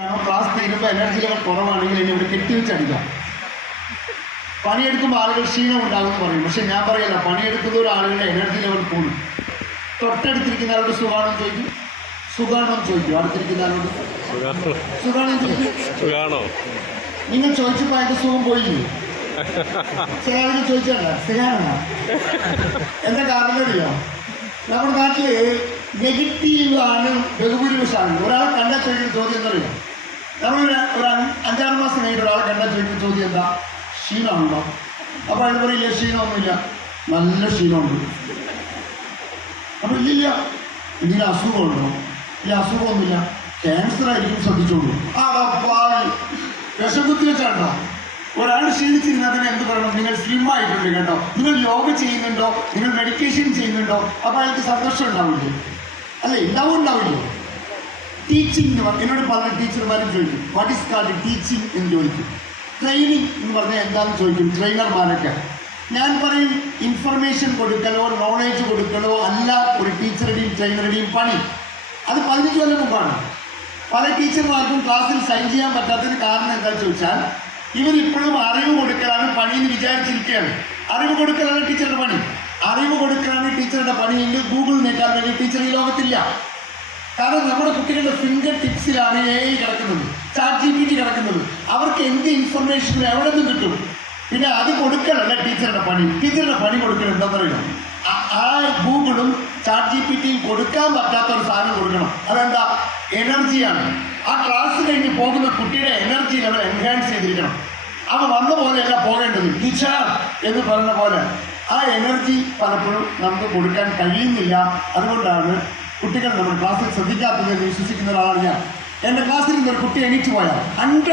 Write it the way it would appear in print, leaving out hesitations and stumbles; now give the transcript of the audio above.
Class തീരുമ്പോൾ energy level കുറവാണെങ്കിൽ എന്നെ ഇവിടെ കെട്ടിവെച്ചടിക്കാം. പണിയെടുക്കുമ്പോൾ ആളുകൾ ക്ഷീണം ഉണ്ടാകും എന്ന് പറയും. പക്ഷെ ഞാൻ പറയല്ല, പണിയെടുക്കുന്ന ഒരു ആളുകളുടെ എനർജി ലെവൽ കൂടും. തൊട്ടടുത്തിരിക്കുന്ന ആളോട് സുഖാണെന്ന് ചോദിക്കും, സുഖാണെന്ന് ചോദിക്കും. അടുത്തിരിക്കുന്ന ആളോട് സുഖാണെന്ന് ചോദിക്കും. നിങ്ങൾ ചോദിച്ചപ്പോൾ അതിന്റെ സുഖം പോയില്ലേ? ചില ആളുകൾ ചോദിച്ചല്ല സുഖാണോ? എന്താ കാരണം അറിയാം? നമ്മുടെ നാട്ടില് നെഗറ്റീവ് ആണ് ബഹുഭൂരിപക്ഷമാണ്. ഒരാളെ കണ്ടാൽ ചോദിക്കുന്ന ചോദ്യം എന്താ അറിയാം? നമ്മൾ ഒരു 5-6 മാസം കഴിഞ്ഞിട്ട് ഒരാളെ കണ്ടാൽ ചോദിക്കുന്ന ചോദ്യം എന്താ? ക്ഷീണമുണ്ടോ? അപ്പോൾ അയാൾ പറയില്ല ക്ഷീണമൊന്നുമില്ല, നല്ല ക്ഷീണമുണ്ട്. അപ്പോൾ ഇല്ലില്ല, ഇതിന് അസുഖമുണ്ടോ? ഈ അസുഖമൊന്നുമില്ല, ക്യാൻസർ ആയിരിക്കും, ശ്രദ്ധിച്ചോളൂ. ആടാ പാവി, വിഷകുത്തി വെച്ചാണ്ടോ? ഒരാൾ ക്ഷീണിച്ചിരുന്നതിന് എന്ത് പറയണം? നിങ്ങൾ സ്ലിം ആയിട്ടുണ്ട് കേട്ടോ, നിങ്ങൾ യോഗ ചെയ്യുന്നുണ്ടോ, നിങ്ങൾ മെഡിറ്റേഷൻ ചെയ്യുന്നുണ്ടോ? അപ്പോൾ അയാൾക്ക് സന്തോഷം ഉണ്ടാവില്ലേ? അല്ലേ? ഉണ്ടാവില്ലേ? ടീച്ചിങ് എന്നോട് പല ടീച്ചർമാരും ചോദിക്കും, വാട്ട് ഈസ് കാൾഡ് ടീച്ചിങ് എന്ന് ചോദിക്കും. ട്രെയിനിങ് എന്ന് പറഞ്ഞാൽ എന്താണെന്ന് ചോദിക്കും ട്രെയിനർമാരൊക്കെ. ഞാൻ പറയും, ഇൻഫർമേഷൻ കൊടുക്കലോ നോളേജ് കൊടുക്കലോ അല്ല ഒരു ടീച്ചറുടെയും ട്രെയിനറുടെയും പണി. അത് 15 കൊല്ലം മുമ്പാണ്. പല ടീച്ചർമാർക്കും ക്ലാസ്സിൽ സൈൻ ചെയ്യാൻ പറ്റാത്തതിന് കാരണം എന്താണെന്ന് ചോദിച്ചാൽ, ഇവരിപ്പോഴും അറിവ് കൊടുക്കലാണ് പണിയെന്ന് വിചാരിച്ചിരിക്കുകയാണ്. അറിവ് കൊടുക്കലാണ് ടീച്ചറുടെ പണി. അറിവ് കൊടുക്കലാണ് ടീച്ചറുടെ പണിയെങ്കിൽ ഗൂഗിളിനേക്കാൾ വലിയ ടീച്ചർ ഈ ലോകത്തില്ല. കാരണം നമ്മുടെ കുട്ടികളുടെ ഫിംഗർ ടിപ്സിലാണ് AI കിടക്കുന്നത്, ChatGPT കിടക്കുന്നത്. അവർക്ക് എന്ത് ഇൻഫർമേഷനും എവിടെ നിന്ന് കിട്ടും? പിന്നെ അത് കൊടുക്കലല്ല ടീച്ചറുടെ പണി. ടീച്ചറുടെ പണി കൊടുക്കണം എന്താണെന്നറിയണം? ആ ഗൂഗിളും ChatGPTയും കൊടുക്കാൻ പറ്റാത്ത ഒരു സാധനം കൊടുക്കണം. അതെന്താ? എനർജിയാണ്. ആ ക്ലാസ് കഴിഞ്ഞ് പോകുന്ന കുട്ടിയുടെ എനർജി ലെവൽ എൻഹാൻസ് ചെയ്തിരിക്കണം. അവ വന്ന പോലെയല്ല പോകേണ്ടത്, ടീച്ചർ എന്ന് പറയുന്ന പോലെ. ആ എനർജി പലപ്പോഴും നമുക്ക് കൊടുക്കാൻ കഴിയുന്നില്ല. അതുകൊണ്ടാണ് കുട്ടികൾ നമ്മുടെ ക്ലാസ്സിൽ ശ്രദ്ധിക്കാത്തതെന്ന് വിശ്വസിക്കുന്ന ഒരാളാണ് ഞാൻ. എൻ്റെ ക്ലാസ്സിൽ നിന്നൊരു കുട്ടി എണീറ്റ് പോയാൽ 100